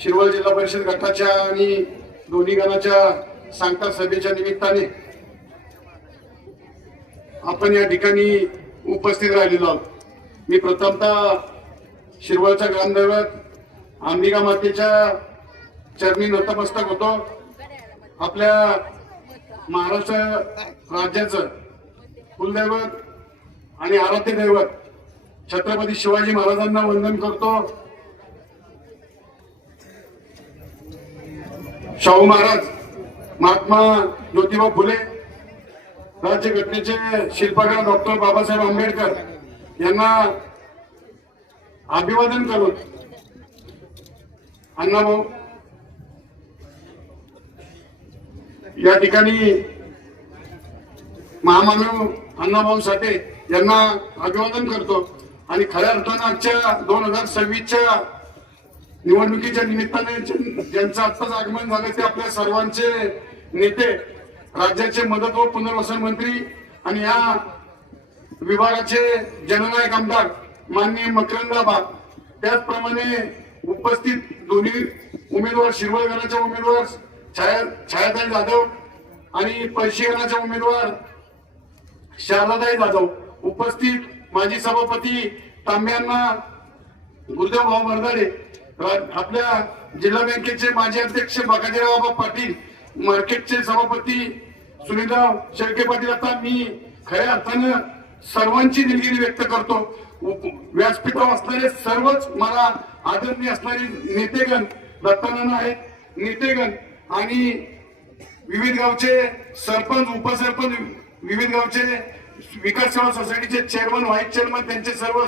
शिरवळ जिल्हा परिषद गटाच्या आणि दोन्ही गणाच्या सांगता सभेच्या निमित्ताने आपण या ठिकाणी उपस्थित राहिलेलो आहोत। मी प्रथमतः शिरवळचा ग्रामदैवत अंबिका मातेच्या चरणी नतमस्तक होतो। आपल्या महाराष्ट्र राज्याचं कुलदैवत आणि आराध्य दैवत छत्रपती शिवाजी महाराजांना वंदन करतो। शाहू महाराज, महात्मा ज्योतिबा फुले, राज्यघटनेचे शिल्पकार डॉक्टर बाबासाहेब आंबेडकर यांना अभिवादन करून अण्णाभाऊ या ठिकाणी महामानव अण्णाभाऊ साठे यांना अभिवादन करतो। आणि खऱ्या अर्थानं आजच्या 2026च्या निवडणुकीच्या निमित्ताने ज्यांचं आत्ताच आगमन झालं ते आपल्या सर्वांचे नेते, राज्याचे मदत व पुनर्वसन मंत्री आणि या विभागाचे जननायक आमदार माननीय मकरंद आबा, त्याचप्रमाणे उपस्थित दोन्ही उमेदवार, शिरवळ गणाचे उमेदवार छायाताई जाधव आणि पळशी गणाचे उमेदवार शारदाताई जाधव, उपस्थित माजी सभापती तांब्यांना गुरुदेव भाऊ मर्दाडे, आपल्या जिल्हा बँकेचे माजी अध्यक्ष बाकाजीराव पाटील, मार्केटचे सभापती सुनीलराव शेळके पाटील। आता मी खऱ्या अर्थानं सर्वांची दिलगिरी व्यक्त करतो। व्यासपीठावर असणारे सर्वच मला आदरणीय असणारे नेतेगण, दत्तानाना आहेत, नेतेगण आणि विविध गावचे सरपंच, उपसरपंच, विविध गावचे विकास सेवा सोसायटीचे चेअरमन, व्हाईस चेअरमन, त्यांचे सर्व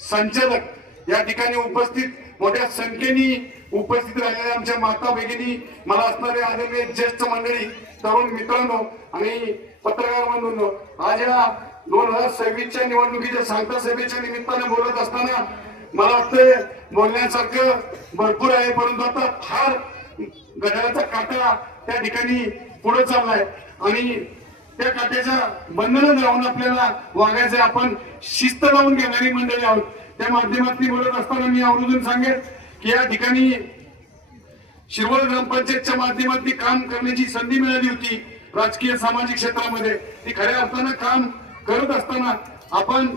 संचालक या ठिकाणी उपस्थित, मोठ्या संख्येने उपस्थित राहिलेल्या आमच्या माता भगिनी, मला असणारे आदरणीय ज्येष्ठ मंडळी, तरुण मित्रांनो आणि पत्रकार बंधूंनो, आज या 2026च्या निवडणुकीच्या सांगता सभेच्या निमित्ताने बोलत असताना मला वाटतं बोलण्यासारखं भरपूर आहे, परंतु आता फार गडाचा काटा त्या ठिकाणी पुढे चाललाय आणि त्या काट्याच्या बंधनात राहून आपल्याला वागायचंय। आपण शिस्त लावून घेणारी मंडळी आहोत। त्या माध्यमातून बोलत असताना मी आवर्जून सांगेन की या ठिकाणी शिरवळ ग्रामपंचायतच्या माध्यमातून काम करण्याची संधी मिळाली होती राजकीय सामाजिक क्षेत्रामध्ये। ती खऱ्या अर्थानं काम करत असताना आपण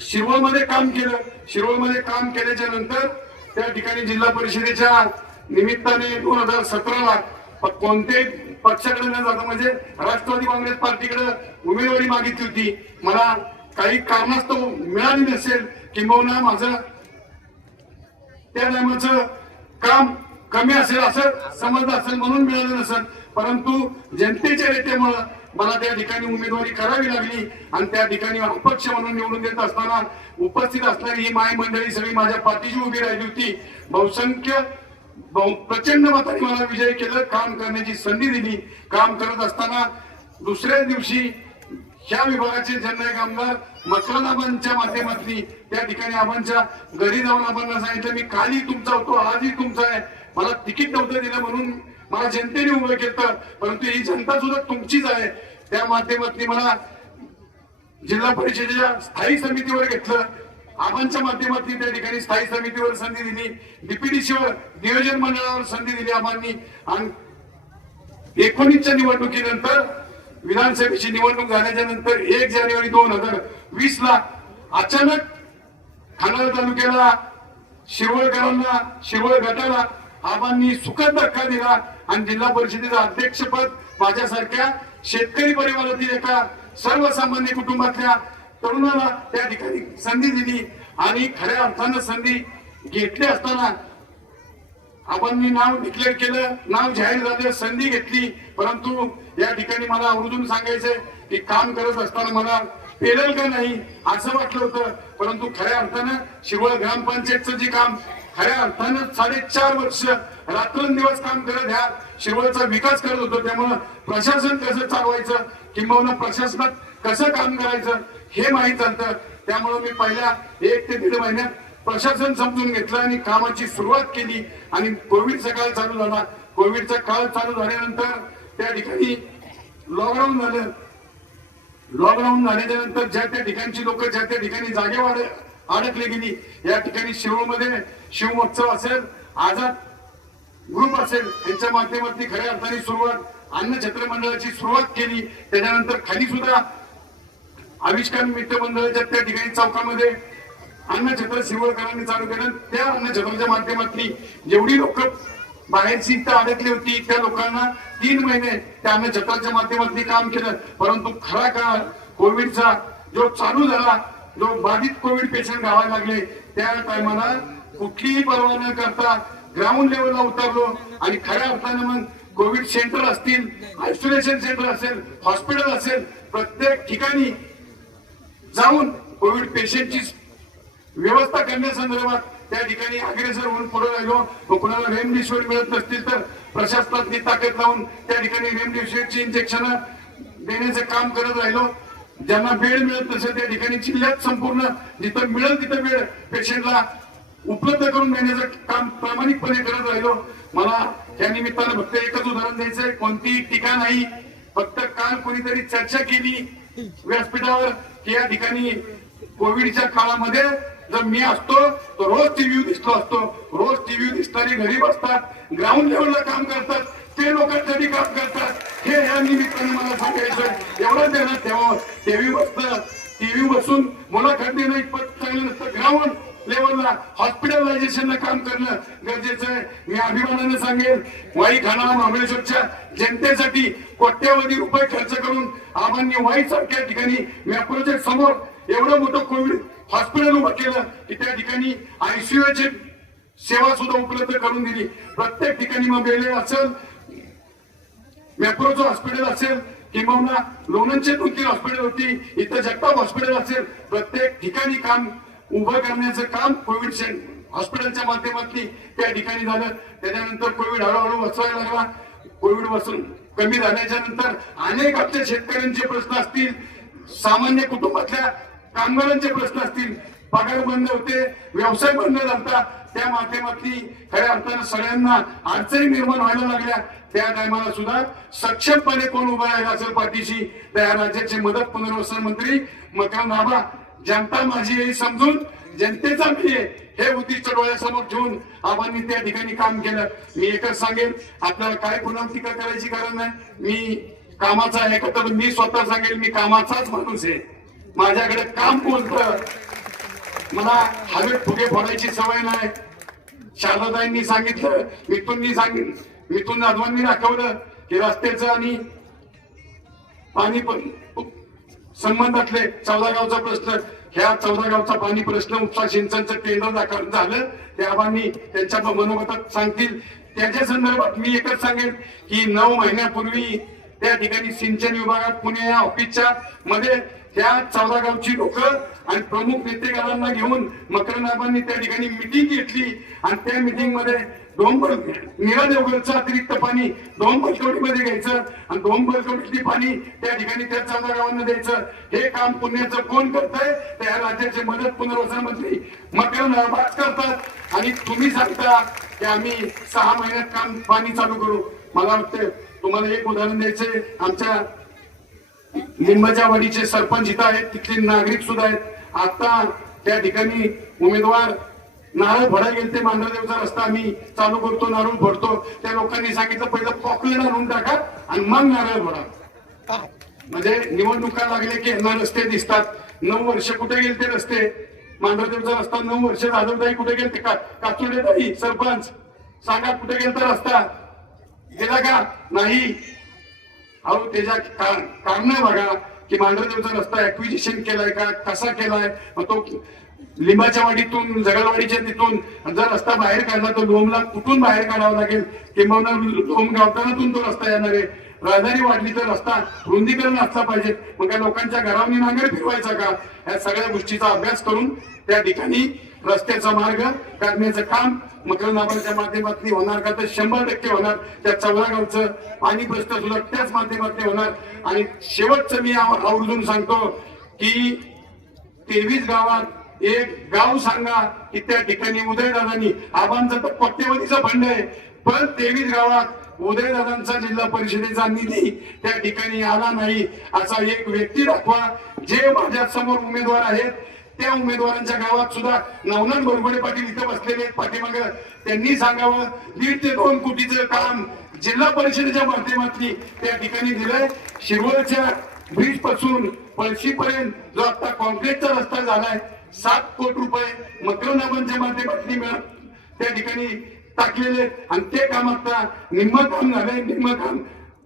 शिरवळमध्ये काम केलं। शिरवळमध्ये काम केल्याच्या नंतर त्या ठिकाणी जिल्हा परिषदेच्या निमित्ताने 2017ला कोणत्याही पक्षाकडे न जाता म्हणजे राष्ट्रवादी काँग्रेस पार्टीकडे उमेदवारी मागितली होती। मला काही कारणास्तव मिळाली नसेल, किंबहुना माझं त्या टायमाचं काम कमी असेल असं समजलं असेल म्हणून मिळालं नसेल, परंतु जनतेच्या नेत्यामुळे मला त्या ठिकाणी उमेदवारी करावी लागली आणि त्या ठिकाणी अपक्ष म्हणून निवडून देत असताना उपस्थित असणारी ही माय मंडळी सगळी माझ्या पाठीशी उभी राहिली होती। बहुसंख्य प्रचंड मताने मला विजय केलं, काम करण्याची संधी दिली। काम करत असताना दुसऱ्या दिवशी ह्या विभागाचे जननायक आमदार मकरंदाबांच्या माध्यमातून त्या ठिकाणी आबांच्या घरी जाऊन आबांना सांगितलं, मी कालही तुमचा होतो, आजही तुमचा आहे, मला तिकीट नव्हतं दिलं म्हणून मला जनतेने उभं केलं, परंतु ही जनता सुद्धा तुमचीच आहे। त्या माध्यमातून मला जिल्हा परिषदेच्या स्थायी समितीवर घेतलं, आबांच्या माध्यमातून त्या ठिकाणी स्थायी समितीवर संधी दिली, डीपीडीसीवर नियोजन मंडळावर संधी दिली आबांनी। आणि 19च्या निवडणुकीनंतर विधानसभेची निवडणूक झाल्याच्या नंतर 1 जानेवारी 2020ला अचानक खंडाळा तालुक्याला शिरवळकरांना, शिरवळ गटाला आबांनी सुखद धक्का दिला आणि जिल्हा परिषदेचं अध्यक्षपद माझ्यासारख्या शेतकरी परिवारातील एका सर्वसामान्य कुटुंबातल्या तरुणाला त्या ठिकाणी संधी दिली। आणि खऱ्या अर्थानं संधी घेतली असताना आबांनी नाव डिक्लेअर केलं, नाव जाहीर झालं, संधी घेतली, परंतु या ठिकाणी मला आवर्जून सांगायचंय की काम करत असताना मला पेरेल का नाही असं वाटलं होतं, परंतु खऱ्या अर्थानं शिरवळ ग्रामपंचायतचं जे काम खऱ्या अर्थानं 4.5 वर्ष रात्रंदिवस काम करत ह्या शिरवळचा विकास करत होतो। त्यामुळं प्रशासन कसं चालवायचं किंबहुना प्रशासनात कसं काम करायचं हे माहीत झालं। त्यामुळे मी पहिल्या 1 ते 1.5 महिन्यात प्रशासन समजून घेतलं आणि कामाची सुरुवात केली। आणि कोविडचा काळ चालू झाला, कोविडचा काळ चालू झाल्यानंतर त्या ठिकाणी लॉकडाऊन झालं। लॉकडाऊन झाल्याच्या नंतर ज्या त्या ठिकाणची लोक ज्या त्या ठिकाणी जागेवर अडकली गेली, या ठिकाणी शिरोळमध्ये शिव महोत्सव असेल, आझाद ग्रुप असेल यांच्या माध्यमातून खऱ्या अर्थाने सुरुवात अन्न छत्र मंडळाची सुरुवात केली. त्याच्यानंतर खाली सुद्धा आविष्कार मित्र मंडळाच्या त्या ठिकाणी चौकामध्ये अन्न छत्र शिवळकरांनी चालू केलं. त्या अन्न छत्राच्या माध्यमातून जेवढी लोक बाहेरची इथं अडकली होती त्या लोकांना 3 महिने त्या अन्न छत्राच्या माध्यमातून काम केलं. परंतु खरा काळ कोविडचा जो चालू झाला, जो बाधित कोविड पेशंट गावाला लागले, त्या टायमाला कुठलीही पर्वा न करता ग्राउंड लेवलला उतरलो आणि खऱ्या अर्थानं मग कोविड सेंटर असतील, आयसोलेशन सेंटर असेल, हॉस्पिटल असेल, प्रत्येक ठिकाणी जाऊन कोविड पेशंटची व्यवस्था करण्यासंदर्भात त्या ठिकाणी अग्रेसर होऊन पुढे राहिलो. कोणाला रेमडेसिवीर मिळत नसतील तर प्रशासनातली ताकद लावून त्या ठिकाणी रेमडेसिवीरची इंजेक्शन देण्याचं काम करत राहिलो. ज्यांना बेड मिळत नसेल त्या ठिकाणी जिल्ह्यात संपूर्ण जिथं मिळेल तिथं बेड पेशंटला उपलब्ध करून देण्याचं काम प्रामाणिकपणे करत राहिलो. मला या निमित्तानं फक्त एकच उदाहरण द्यायचंय, कोणतीही टीका नाही, फक्त काल कोणीतरी चर्चा केली व्यासपीठावर की या ठिकाणी कोविडच्या काळामध्ये जर मी असतो तर रोज टीव्ही दिसलो असतो. रोज टीव्ही दिसणारे गरीब असतात, ग्राउंड लेवलला काम करतात, ते लोकांसाठी काम करतात. हे या निमित्ताने मला सांगायचं एवढं देण्यात ठेवावं. टीव्ही बसून मुलाखत देणं इतपत चांगलं नसतं. ग्राउंड लेवलला हॉस्पिटलायझेशनला काम करणं गरजेचं आहे. मी अभिमानाने सांगेन, वाई खानाळा महाबळेश्वरच्या जनतेसाठी कोट्यावधी रुपये खर्च करून आबांनी वाई सारख्या ठिकाणी मी प्रोजेक्ट समोर एवढं मोठं कोविड हॉस्पिटल उभं केलं की त्या ठिकाणी आयसीयूची सेवा सुद्धा उपलब्ध करून दिली. प्रत्येक ठिकाणी मग बेले असेल, मॅप्रोचं हॉस्पिटल असेल किंवा लोणंदचे 2-3 हॉस्पिटल होती, इथं जगताप हॉस्पिटल असेल, प्रत्येक ठिकाणी काम उभं करण्याचं काम कोविड हॉस्पिटलच्या माध्यमातून त्या ठिकाणी झालं. त्याच्यानंतर कोविड हळूहळू वसवायला लागला. कोविड वसून कमी झाल्याच्या नंतर अनेक आपल्या शेतकऱ्यांचे प्रश्न असतील, सामान्य कुटुंबातल्या कामगारांचे प्रश्न असतील, पगार बंद होते, व्यवसाय बंद झाला, त्या माध्यमातून खऱ्या अर्थानं सगळ्यांना अडचणी निर्माण व्हायला लागल्या. त्या टायमाला सुद्धा सक्षमपणे कोण उभा राहिला असेल पाठीशी, त्या राज्याचे मदत पुनर्वसन मंत्री मकरंद आबा, जनता माझी हे समजून जनतेचा मी हे उद्दिष्ट डोळ्यासमोर ठेवून आबांनी त्या ठिकाणी काम केलं. मी एकच सांगेन, आपल्याला काय पुन्हा टीका करायची कारण नाही. मी कामाचा आहे का तर मी स्वतः सांगेन, मी कामाचाच माणूस आहे. माझ्याकडे काम बोलतं, मला हवेत फुगे फोडायची सवय नाही. शारदाताईंनी सांगितलं, मिथून जाधवांनी दाखवलं की रस्त्याचं आणि पाणी संबंधातले 14 गावचा प्रश्न, ह्या 14 गावचा पाणी प्रश्न उपसा सिंचनचं टेंडर दाखल झालं, त्या आबांनी त्यांच्या मनोगतात सांगतील. त्याच्या संदर्भात मी एकच सांगेन की 9 महिन्यापूर्वी त्या ठिकाणी सिंचन विभागात पुणे या ऑफिसच्या मध्ये त्या 14 गावची लोक आणि प्रमुख नेतेगणांना घेऊन मकरंद आबांनी त्या ठिकाणी मिटिंग घेतली आणि त्या मिटिंग मध्ये नीरा देवगडचं अतिरिक्त पाणी डोंबलकवडीमध्ये घ्यायचं आणि डोंबलकवडीतली पाणी त्या ठिकाणी त्या 14 गावांना द्यायचं. हे काम पुण्याचं कोण करतंय? त्या राज्याचे मदत पुनर्वसन मंत्री मकरंद आबाच करतात आणि तुम्ही सांगता की आम्ही 6 महिन्यात काम पाणी चालू करू. मला वाटतं तुम्हाला एक उदाहरण द्यायचंय. आमच्या लिंबाच्या वाडीचे सरपंच इथं आहेत, तिथले नागरिक सुद्धा आहेत. आता त्या ठिकाणी उमेदवार नारळ फोडायला गेले, ते मांढरदेवचा रस्ता आम्ही चालू करतो, नारळ फोडतो. त्या लोकांनी सांगितलं पहिलं पॉकलेट आणून टाका आणि मग नारळ फोडा. म्हणजे निवडणुका लागले की यांना रस्ते दिसतात. 9 वर्ष कुठे गेले ते रस्ते? मांढरदेवचा रस्ता 9 वर्ष जाधवताई कुठे गेले? काचुडेताई सरपंच सांगा कुठे गेलता रस्ता? गेला का नाही? अहो त्याच्या कारण बघा की मांढरदेवचा रस्ता ऍक्विजिशन केलाय का, कसा केलाय? मग तो लिंबाच्या वाडीतून जगलवाडीच्या तिथून जर रस्ता बाहेर काढला तर लोमला कुठून बाहेर काढावा लागेल? किंवा लोम गावतानातून तो रस्ता येणार आहे. रहदारी वाढली तर रस्ता रुंदीकरण असला पाहिजे. मग काय लोकांच्या घरावनी नांगर फिरवायचा का? या सगळ्या गोष्टीचा अभ्यास करून त्या ठिकाणी रस्त्याचा मार्ग काढण्याचं काम मकरंद आबांच्या माध्यमातून होणार का? तर 100% होणार. त्या 14 गावचं पाणी प्रश्न सुद्धा त्याच माध्यमातून होणार. आणि शेवटचं मी आवर्जून सांगतो की 23 गावात एक गाव सांगा की त्या ठिकाणी उदयदादांनी, आबांचा तर कोट्यवधीचा फंड आहे, पण 23 गावात उदयदादांचा जिल्हा परिषदेचा निधी त्या ठिकाणी आला नाही असा एक व्यक्ती दाखवा. जे माझ्या समोर उमेदवार आहेत त्या उमेदवारांच्या गावात सुद्धा नवनाथ बोरगोडे पाटील इथं बसलेले आहेत पाठीमागे, त्यांनी सांगावं 1.5 ते 2 कोटीचं काम जिल्हा परिषदेच्या माध्यमातून त्या ठिकाणी दिलंय. शिरवळच्या ब्रिज पासून पळशीपर्यंत जो आता कॉन्क्रीटचा रस्ता झालाय 7 कोटी रुपये मकरंदाबांच्या माध्यमातून त्या ठिकाणी टाकलेले आणि ते काम आता निम्म काम झालंय, निम्म काम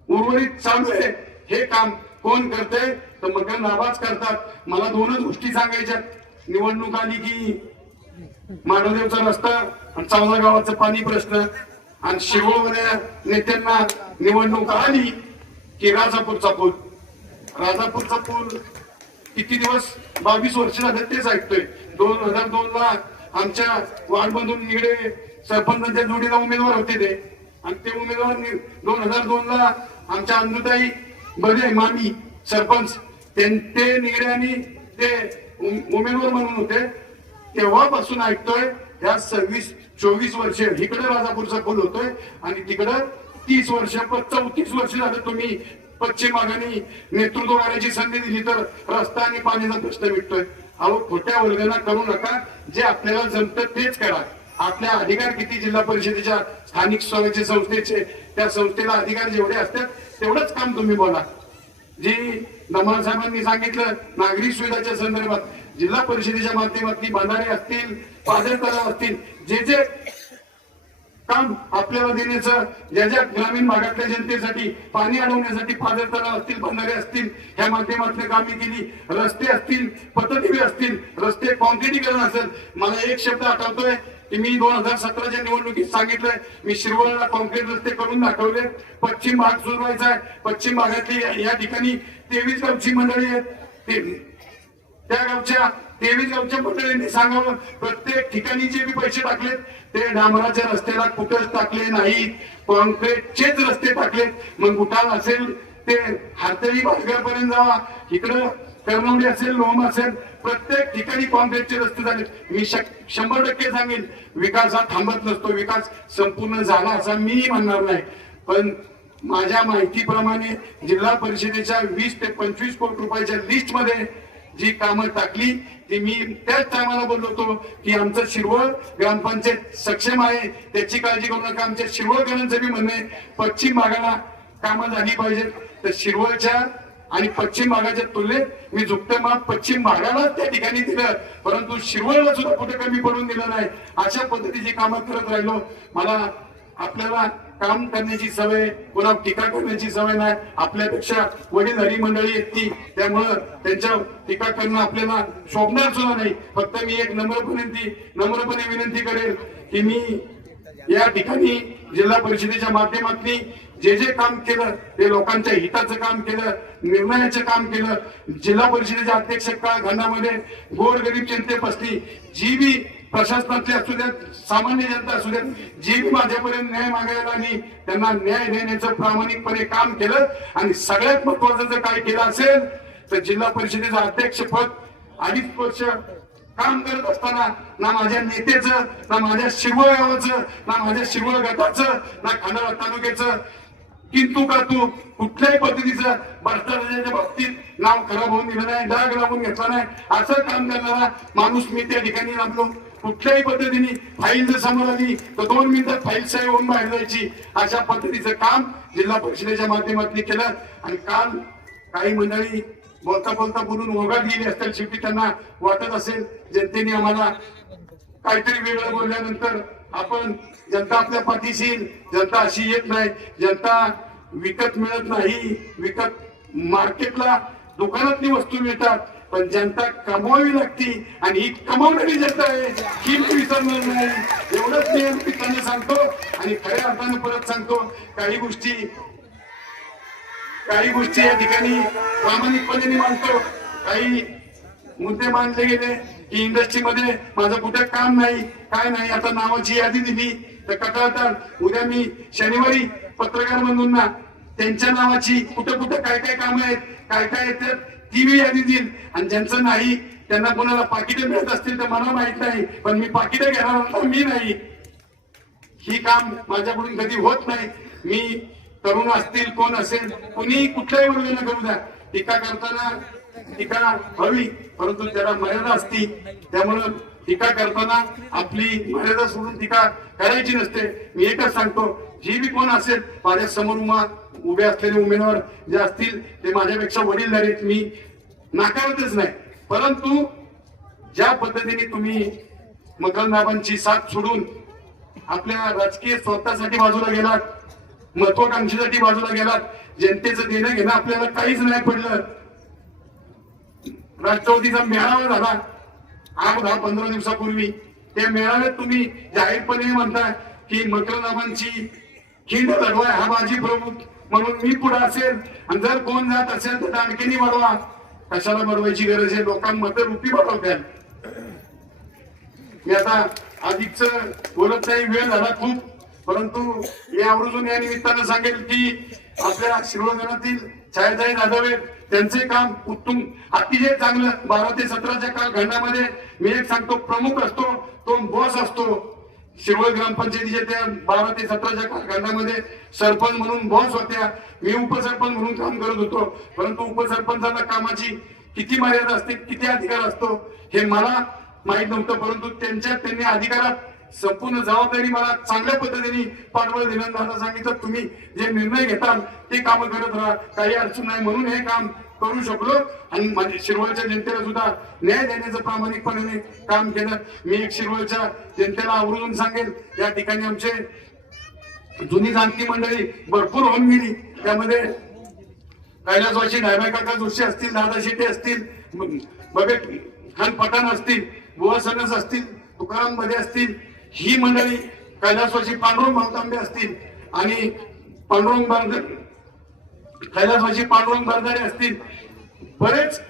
उर्वरित चालू आहे. हे काम कोण करतंय तर मकरंद आवाज करतात. मला 2च गोष्टी सांगायच्या. निवडणूक आली की माधवदेवचा रस्ता आणि चावला गावाचं पाणी प्रश्न आणि शिरोळमध्ये नेत्यांना निवडणूक आली की राजापूरचा पूल. राजापूरचा पूल किती दिवस 22 वर्ष झाले तेच ऐकतोय. 2002 ला आमच्या वार्डमधून निगडे सरपंचांच्या जोडीला उमेदवार होते ते आणि ते उमेदवार 2002 ला आमच्या अंजुताई बरे मामी सरपंच ते निगडे आणि ते उमेदवार म्हणून होते. तेव्हापासून ऐकतोय या 24 वर्ष इकडे राजापूरचा पूल होतोय आणि तिकडं 30 वर्ष 34 वर्ष झालं तुम्ही पश्चिम भागाने नेतृत्व करण्याची संधी दिली तर रस्ता आणि पाण्याचा प्रश्न मिटतोय. अहो खोट्या वर्गना करू नका. जे आपल्याला जमतं तेच करा. आपल्या अधिकार किती जिल्हा परिषदेच्या स्थानिक स्वराज्य संस्थेचे त्या संस्थेला अधिकार जेवढे असतात तेवढंच काम तुम्ही बोला. जी धमाल साहेबांनी सांगितलं नागरिक सुविधाच्या संदर्भात जिल्हा परिषदेच्या माध्यमातून बंधारे असतील, पाझर तलाव असतील, जे जे काम आपल्याला देण्याचं, ज्या ग्रामीण भागातल्या जनतेसाठी पाणी अडवण्यासाठी पाझर तलाव असतील, बंधारे असतील, ह्या माध्यमातून कामे केली. रस्ते असतील, पथदिवे असतील, रस्ते कॉन्क्रिटीकरण असेल. मला एक शब्द आठवतोय की मी 2017च्या निवडणुकीत सांगितलंय मी शिरवळला कॉन्क्रीट रस्ते करून दाखवले. पश्चिम भाग सुधारायचा आहे. पश्चिम भागातली या ठिकाणी 23 गावची मंडळी आहेत. त्या गावच्या 23 गावच्या मंडळींनी सांगावं प्रत्येक ठिकाणी जे मी पैसे टाकलेत ते डांबराच्या रस्त्याला कुठंच टाकले नाहीत, कॉन्क्रीटचेच रस्ते टाकलेत. मग गुटाळ असेल ते हातळी भाटघरपर्यंत जावा, इकडं कर्णवडी असेल, लोम असेल, प्रत्येक ठिकाणी कॉन्क्रीटचे रस्ते झाले. मी 100% सांगेन विकास हा थांबत नसतो. विकास संपूर्ण झाला असा मी म्हणणार नाही. पण माझ्या माहितीप्रमाणे जिल्हा परिषदेच्या 20 ते 25 कोटी रुपयाच्या लिस्ट मध्ये जी कामं टाकली ती मी त्याच टायमाला बोललो होतो की आमचं शिरवळ ग्रामपंचायत सक्षम आहे, त्याची काळजी करू नका. आमच्या शिरवळकरांचं बी म्हणणे पश्चिम भागाला कामं झाली पाहिजेत. तर शिरवळच्या आणि पश्चिम भागाच्या तुलनेत मी झुकतं माप पश्चिम भागालाच त्या ठिकाणी दिलं, परंतु शिरवळला सुद्धा कुठे कमी पडून दिलं नाही. अशा पद्धतीची कामं करत राहिलो. मला आपल्याला काम करण्याची सवय, कोणा टीका करण्याची सवय नाही. आपल्यापेक्षा वडीलधारी मंडळी आहेत ती, त्यामुळं त्यांच्या टीका करणं आपल्याला शोभणार सुद्धा नाही. फक्त मी एक नम्रपणे विनंती करेल की मी या ठिकाणी जिल्हा परिषदेच्या माध्यमातून जे जे काम केलं ते लोकांच्या हिताचं काम केलं, निर्णयाचं काम केलं. जिल्हा परिषदेच्या अध्यक्ष काळखंडामध्ये गोरगरीब जनतेपासली जी बी प्रशासनातले असू द्यात, सामान्य जनता असू द्यात, जी बी माझ्यापर्यंत न्याय मागायला आणि त्यांना न्याय देण्याचं प्रामाणिकपणे काम केलं. आणि सगळ्यात महत्वाचं जर काय केलं असेल तर जिल्हा परिषदेचं अध्यक्षपद 2.5 वर्ष काम करत असताना ना माझ्या नेत्याचं, ना माझ्या शिरवळ गावाचं, ना माझ्या शिरवळ गटाचं, ना खंडाळा तालुक्याचं किंतु का तू कुठल्याही पद्धतीचं भ्रष्टाचाराच्या बाबतीत नाव खराब होऊन दिलं नाही, डाग लावून घेतला नाही. असं काम करणारा माणूस मी त्या ठिकाणी लागलो. कुठल्याही पद्धतीने फाईल जर समोर आली तर 2 मिनिटात फाईल साहेब होऊन बाहेर जायची. अशा पद्धतीचं काम जिल्हा परिषदेच्या माध्यमातून केलं. आणि काल काही मंडळी बोलता बोलता बोलून ओघात गेली असतील. शेवटी त्यांना वाटत असेल जनतेने आम्हाला काहीतरी वेगळं बोलल्यानंतर आपण जनता आपल्या पाठीशी, जनता अशी येत नाही. जनता विकत मिळत नाही. विकत मार्केटला दुकानातली वस्तू मिळतात, पण जनता कमवावी लागती आणि ही कमावणारी जनता आहे ही विसरणार नाही. एवढंच मी त्यांना सांगतो. आणि खऱ्या अर्थानं परत सांगतो काही गोष्टी या ठिकाणी प्रामाणिकपणे मानतो. काही मुद्दे मानले गेले की इंडस्ट्रीमध्ये माझं कुठे काम नाही, काय नाही. आता नावाची यादी दिली तर कटाळतात. उद्या मी शनिवारी पत्रकार बंधूंना त्यांच्या नावाची कुठं कुठं काय काय काम आहेत, काय काय येतात ती मी यादी देईल. आणि ज्यांचं नाही त्यांना कोणाला पाकिटं मिळत असतील तर मला माहित नाही, पण मी पाकिटं घेणार मी नाही. ही काम माझ्याकडून कधी होत नाही. मी तरुण असतील, कोण असेल, कोणी कुठल्याही वर्गाला करू द्या, टीका करताना टीका हवी, परंतु त्याला मर्यादा असती. त्यामुळं टीका करताना आपली मर्यादा सोडून टीका करायची नसते. मी एकच सांगतो, जी बी कोण असेल माझ्या समोर उभे असलेले उमेदवार जे असतील ते माझ्यापेक्षा वडीलधारी आहेत, मी नाकारतच नाही. परंतु ज्या पद्धतीने तुम्ही मकरंदाबांची साथ सोडून आपल्या राजकीय स्वार्थासाठी बाजूला गेलात, महत्वाकांक्षेसाठी बाजूला गेलात, जनतेचं देणं घेणं आपल्याला काहीच नाही पडलं. राष्ट्रवादीचा मेळावा झाला 8-10-15 दिवसापूर्वी. त्या मेळाव्यात तुम्ही जाहीरपणे म्हणताय की मकरंदाबांची खिंड लढवाय हा माझी प्रमुख म्हणून मी पुढे असेल, आणि जर कोण जात असेल तर आणखीनही वाढवा. कशाला बनवायची गरज आहे? लोकांमध्ये रुपी बनवत्या. मी आता अधिकच बोलत नाही, वेळ झाला खूप. परंतु मी आवर्जून या निमित्तानं सांगेल की आपल्या शिरोगणातील छायाताई जाधव आहेत, त्यांचे काम उत्तम, अतिशय चांगलं. 12 ते 17च्या कालखंडामध्ये मी एक सांगतो, प्रमुख असतो तो बॉस असतो. शिरोळ ग्रामपंचायतीच्या त्या 12 ते 17च्या कालखंडामध्ये सरपंच म्हणून बॉस होत्या, मी उपसरपंच म्हणून काम करत होतो. परंतु उपसरपंचाला कामाची किती मर्यादा असते, किती अधिकार असतो हे मला माहित नव्हतं. परंतु त्यांनी अधिकारात संपूर्ण जबाबदारी मला चांगल्या पद्धतीने पाठबळ दिलं. दादा सांगितलं, तुम्ही जे निर्णय घेताल ते काम करत राहा, काही अडचण नाही, म्हणून हे काम करू शकलो. आणि माझ्या शिरवळच्या जनतेला सुद्धा न्याय देण्याचं प्रामाणिकपणे काम केलं. मी एक शिरवळच्या जनतेला आवर्जून सांगेल, या ठिकाणी आमचे जुनी जाणती मंडळी भरपूर होऊन गेली. त्यामध्ये कैलासवासी डायबाई काका जोशी असतील, दादा शेटे असतील, बबे खान पठाण असतील, बुवा सनस असतील, तुकाराम मध्ये असतील, ही मंडळी, कैलासवासी पांडुरंग भावतांबे असतील आणि कैलासवासी पांडुरंग बरदारे असतील, बरेच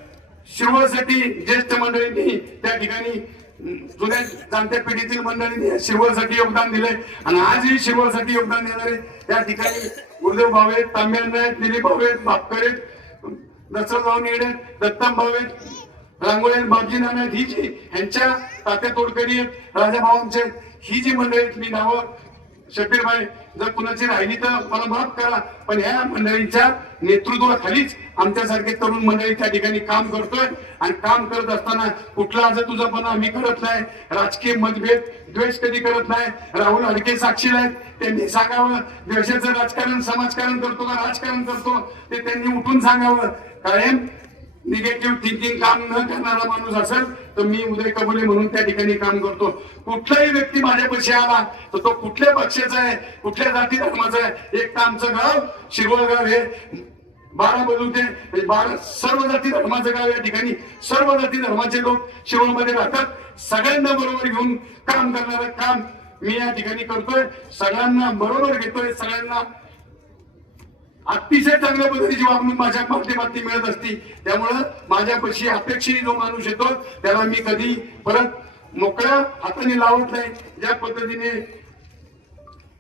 शिरवळसाठी ज्येष्ठ मंडळींनी त्या ठिकाणी, जुन्या जाणत्या पिढीतील मंडळींनी शिरवळसाठी योगदान दिलंय. आणि आजही शिरवळसाठी योगदान देणारे त्या ठिकाणी गुरुदेव भाऊ आहेत, तांब्यांना आहेत, दिलीप भाऊ आहेत, भापकर आहेत, दशरथभाऊ नेडे आहेत, दत्तम भाऊ आहेत, रांगोळे बाबजी नाना आहेत, ही जी ह्यांच्या तात्या तोडकरी आहेत, राजाभाऊंचे, ही जी मंडळी आहेत, मी नावं शबीरभाई जर कुणाची राहिली तर मला माफ करा, पण ह्या मंडळींच्या नेतृत्वाखालीच आमच्यासारखे तरुण मंडळी त्या ठिकाणी काम करतोय. आणि काम करत असताना कुठला आज तुझापणा आम्ही करत नाही, राजकीय मतभेद द्वेष कधी करत नाही. राहुल हडके साक्षी आहेत, त्यांनी सांगावं द्वेषाचं राजकारण समाजकारण करतो का राजकारण करतो ते त्यांनी उठून सांगावं. कायम निगेटिव्ह थिंकिंग काम न करणारा माणूस असेल तर मी उदय कबुले म्हणून त्या ठिकाणी काम करतो. कुठलाही व्यक्ती माझ्यापाशी आला तर तो कुठल्या पक्षाचा आहे, कुठल्या जाती धर्माचा आहे. एक तर आमचं गाव शिरवळ गाव हे 12 बलुते, 12 सर्व जाती धर्माचं गाव. या ठिकाणी सर्व जाती धर्माचे लोक शिरवळमध्ये राहतात. सगळ्यांना बरोबर घेऊन काम करणारं काम मी या ठिकाणी करतोय. सगळ्यांना बरोबर घेतोय, सगळ्यांना अतिशय चांगल्या पद्धतीची वागणूक माझ्या माध्यमातून मिळत असती. त्यामुळं माझ्यापाशी अपेक्षेने जो माणूस येतो त्याला मी कधी परत मोकळ्या हाताने लावत नाही. ज्या पद्धतीने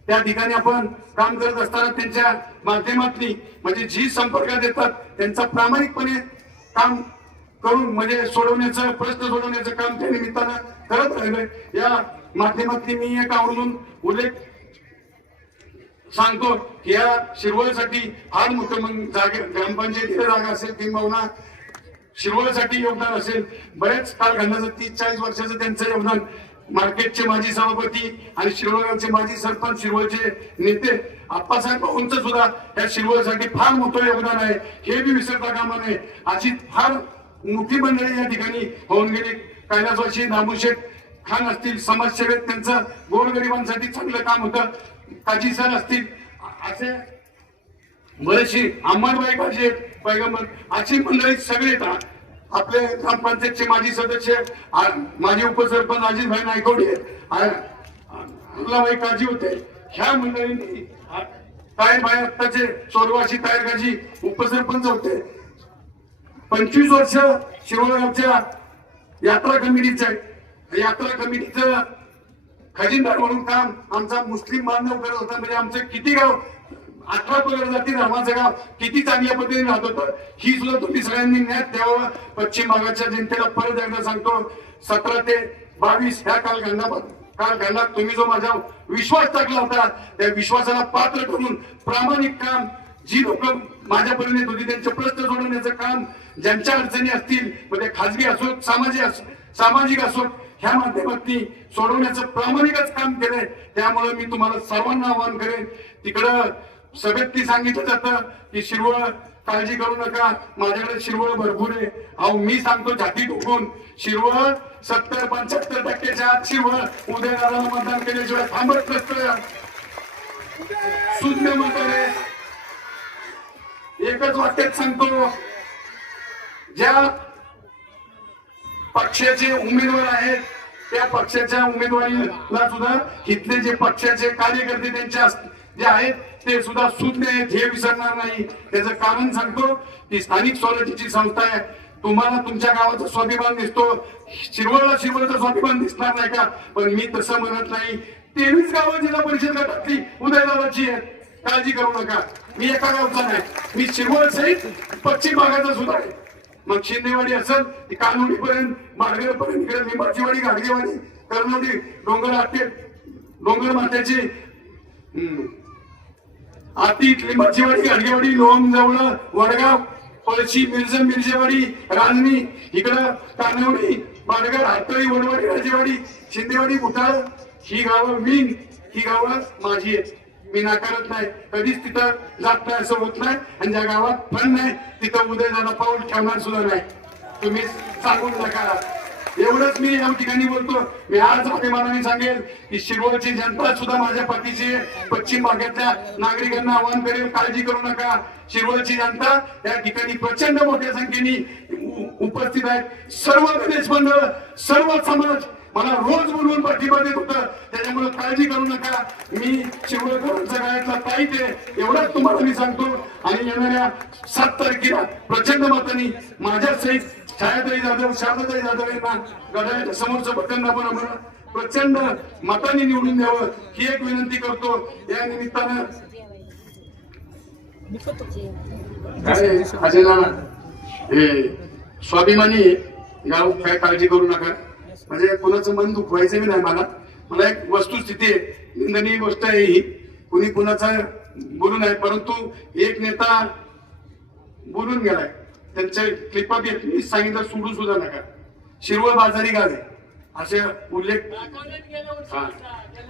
त्या ठिकाणी आपण काम करत असताना त्यांच्या माध्यमातून म्हणजे जी संपर्कात येतात त्यांचा प्रामाणिकपणे काम करून म्हणजे सोडवण्याचं, प्रश्न सोडवण्याचं काम त्या निमित्तानं करत राहिलोय. या माध्यमातून मी एक आवडून उल्लेख सांगतो की या शिरवळसाठी फार मोठं जागा, ग्रामपंचायतीला जागा असेल किंबहुना शिरवळसाठी योगदान असेल. बरेच कालखंडाचं 30-40 वर्षाचं त्यांचं योगदान. मार्केटचे माजी सभापती आणि शिरवळचे माजी सरपंच, शिरवळचे नेते आप्पासाहेब भाऊंचं सुद्धा या शिरवळसाठी फार मोठं योगदान आहे, हे बी विसरता कामा नये. अशी फार मोठी मंडळी या ठिकाणी होऊन गेली. कैलासवासी नामूशेठ खान असतील, समाजसेवेत त्यांचं गोरगरिबांसाठी चांगलं काम होतं. काजी सर असतील, असे बरेचशी अंबाबाई काजी पैगंबर, अशी मंडळी सगळे आपले ग्रामपंचायतचे माजी सदस्य, माजी उपसरपंच अजितभाई नायकवडे, अल्लाबाई काजी होते. ह्या मंडळींनी तायरभाई आत्ताचे स्वर्गवासी तायरकाजी उपसरपंच होते. 25 वर्ष शिरोळगावच्या यात्रा कमिटीचे आहे. यात्रा कमिटीचं खजिनदार म्हणून काम आमचा मुस्लिम बांधव करत होता. म्हणजे आमचं किती गाव 18 पगड जाती धर्माचं गाव किती चांगल्या पद्धतीने राहत होतं, ही सुद्धा तुम्ही सगळ्यांनी ज्ञात द्यावं. पश्चिम भागाच्या जनतेला परत एकदा सांगतो, 17 ते 22 ह्या कालखंडात तुम्ही जो माझा विश्वास टाकला होता त्या विश्वासाला पात्र करून प्रामाणिक काम, जी लोक माझ्यापर्यंत होती त्यांचे प्रश्न सोडवण्याचं काम ज्यांच्या अडचणी असतील मग ते खाजगी असोत सामाजिक असोत ह्या माध्यमातून सोडवण्याचं प्रामाणिकच काम केलंय. त्यामुळे मी तुम्हाला सर्वांना आवाहन करेन, तिकडं सभेत सांगितलं जातं की शिरवळ काळजी करू नका, माझ्याकडे शिरवळ भरपूर आहे. अहो मी सांगतो छाती ठोकून, शिरवळ 70-75% आत शिरवळ उदयदाराला मतदान केल्याशिवाय थांबत नसतं. शून्य मत आहे. एकच वाक्यात सांगतो, ज्या पक्षाचे उमेदवार आहेत त्या पक्षाच्या उमेदवारीला सुद्धा इथले जे पक्षाचे कार्यकर्ते त्यांच्या जे आहेत ते सुद्धा शून्य आहेत हे विसरणार नाही. त्याचं कारण सांगतो की स्थानिक स्वराज्याची संस्था आहे. तुम्हाला तुमच्या गावाचा स्वाभिमान दिसतो, शिरवळचा स्वाभिमान दिसणार नाही का? पण मी तसं म्हणत नाही. 23 गावं जिल्हा परिषद गटातली उदयदाराची आहेत, काळजी करू नका. मी एका गावचा नाही, मी शिरवळ सहित पश्चिम भागाचा सुद्धा आहे. मग शिंदेवाडी असेल ती कानोडी पर्यंत माडगड पर्यंत इकडे लिंबाचीवाडी गाडगेवाडी कर्नवडी डोंगर माथ्याची आती लिंबाचीवाडी गाडगेवाडी लोहम जवळ वडगाव पळशी मिरजेवाडी राजनी इकडं कानवडी माडगड हातळी वडवाडी राजेवाडी शिंदेवाडी गुटाळ ही गावं ही गावं माझी आहेत. मी नाकारत नाही, कधीच तिथं जात नाही असं होत नाही. आणि ज्या गावात फंड नाही तिथं उदयदादा पाऊल ठेवणार सुद्धा नाही. तुम्ही सांगून नका. एवढंच मी या ठिकाणी बोलतो. मी आज अभिमानाने सांगेल की शिरवळची जनता सुद्धा माझ्या पाठीची. पश्चिम भागातल्या नागरिकांना आवाहन करेल, काळजी करू नका. शिरवळची जनता या ठिकाणी प्रचंड मोठ्या संख्येने उपस्थित आहेत. सर्व गणेश मंडळ, सर्व समाज मला रोज बोलवून पाठिंबा देत होतं. त्याच्यामुळे काळजी करू नका. मी शिरवळकरांचा गायतला ताईत आहे एवढंच तुम्हाला मी सांगतो. आणि येणाऱ्या 7 तारखेला प्रचंड मतांनी माझ्या सहित छायाताई जाधव, शारदाताई जाधव यांना गडाच्या समोरचं बटन दाबून आम्हाला प्रचंड मतांनी निवडून द्यावं ही एक विनंती करतो. या निमित्तानं हे स्वाभिमानी गाव, काय काळजी करू नका. म्हणजे कोणाचं मन दुखवायचं नाही. मला एक वस्तुस्थिती आहे, निंदनीय गोष्ट आहे ही, कुणी कुणाचा बोलू नये. परंतु एक नेता बोलून गेलाय, त्यांच्या क्लिपा मी सांगितलं सोडू सुद्धा नका. शिरवळ बाजारी गाव आहे असे उल्लेख.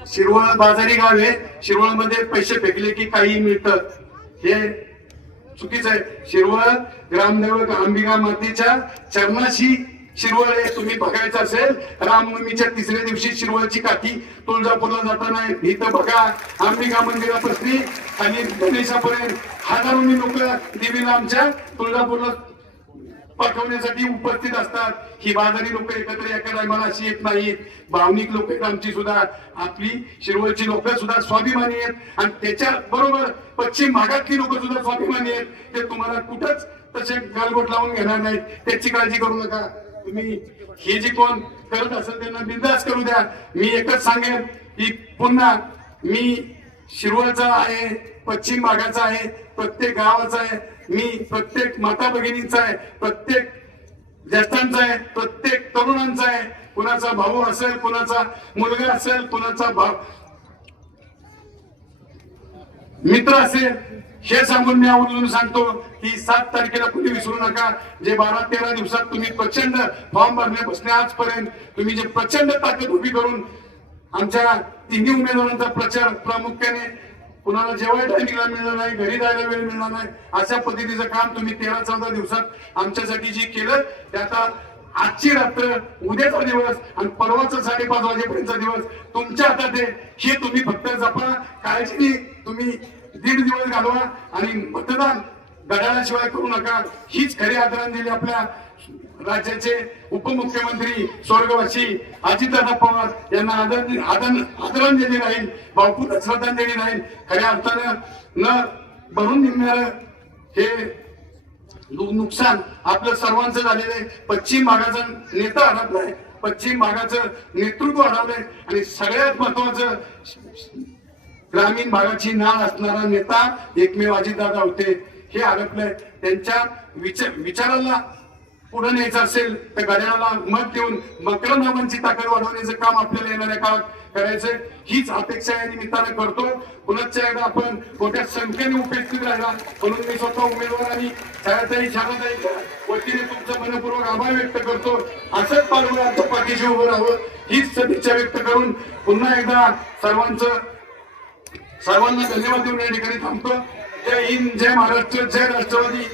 शिरवळ बाजारी गाव आहे, शिरवळमध्ये पैसे फेकले की काही मिळतं हे चुकीचं आहे. शिरवळ ग्रामदेवक अंबिका मातेच्या चरणाशी शिरवळ आहे. तुम्ही बघायचं असेल रामनवमीच्या 3ऱ्या दिवशी शिरवळची काठी तुळजापूरला जाताना इथं बघा. अंबिका मंदिरापासून आणि गणेशापर्यंत हजारोनी लोक देवीला आमच्या तुळजापूरला पाठवण्यासाठी उपस्थित असतात. ही बाजारी लोक एकत्र एका टायमाला अशी येत नाहीत. भावनिक लोक आहेत आमची सुद्धा. आपली शिरवळची लोक सुद्धा स्वाभिमानी आहेत. आणि त्याच्या बरोबर पश्चिम भागातली लोक सुद्धा स्वाभिमानी आहेत. ते तुम्हाला कुठंच तसे गालबोट लावून घेणार नाहीत, त्याची काळजी करू नका. तुम्ही हे जे कोण करत असेल त्यांना बिंदास करू द्या. मी एकच सांगेन की पुन्हा मी शिरवळचा आहे, पश्चिम भागाचा आहे, प्रत्येक गावाचा आहे. मी प्रत्येक माता भगिनींचा आहे, प्रत्येक ज्येष्ठांचा आहे, प्रत्येक तरुणांचा आहे. कुणाचा भाऊ असेल, कुणाचा मुलगा असेल, कुणाचा मित्र असेल, हे सांगून मी आवर्जून सांगतो की 7 तारखेला कुणी विसरू नका. जे 12-13 दिवसात तुम्ही प्रचंड फॉर्म भरण्यापासून आजपर्यंत तुम्ही जे प्रचंड ताकद उभी करून आमच्या तिन्ही उमेदवारांचा प्रचार, प्रामुख्याने कुणाला जेवायला टायमिंगला मिळणार नाही, घरी जायला वेळ मिळणार नाही, अशा पद्धतीचं काम तुम्ही 13-14 दिवसात आमच्यासाठी जे केलं ते आता आजची रात्र, उद्याचा दिवस आणि परवाचा 5:30 वाजेपर्यंतचा दिवस तुमच्या हातात आहे. हे तुम्ही फक्त जपा, काळजीने तुम्ही 1.5 दिवस घालवा आणि मतदान घड्याळाशिवाय करू नका. हीच खरी आदरांजली आपल्या राज्याचे उपमुख्यमंत्री स्वर्गवासी अजितदादा पवार यांना आदरांजली राहील, भावपूर्ण श्रद्धांजली राहील. खऱ्या अर्थानं न भरून निघणार हे नुकसान आपलं सर्वांचं झालेलं आहे. पश्चिम भागाचा नेता हरपलाय, पश्चिम भागाचं नेतृत्व हरवलंय आणि सगळ्यात महत्वाचं ग्रामीण भागाची नाळ असणारा नेता एकमेव अजितदादा होते, हे हरपलंय. त्यांच्या विचाराला पुढे न्यायचं असेल तर घड्याळाला मत देऊन मकरंदाबांची ताकद वाढवण्याचं काम आपल्याला येणाऱ्या काळात करायचंय हीच अपेक्षा या निमित्तानं करतो. पुनश्च एकदा आपण मोठ्या संख्येने उपस्थित राहिला म्हणून मी स्वतः उमेदवार आणि छायाताई शारदाताईंच्या वतीने तुमचं मनपूर्वक आभार व्यक्त करतो. असंच पालघर आमच्या पाठीशी उभं राहावं हीच सदिच्छा व्यक्त करून पुन्हा एकदा सर्वांना धन्यवाद देऊन या ठिकाणी थांबतो. जय हिंद, जय महाराष्ट्र, जय राष्ट्रवादी.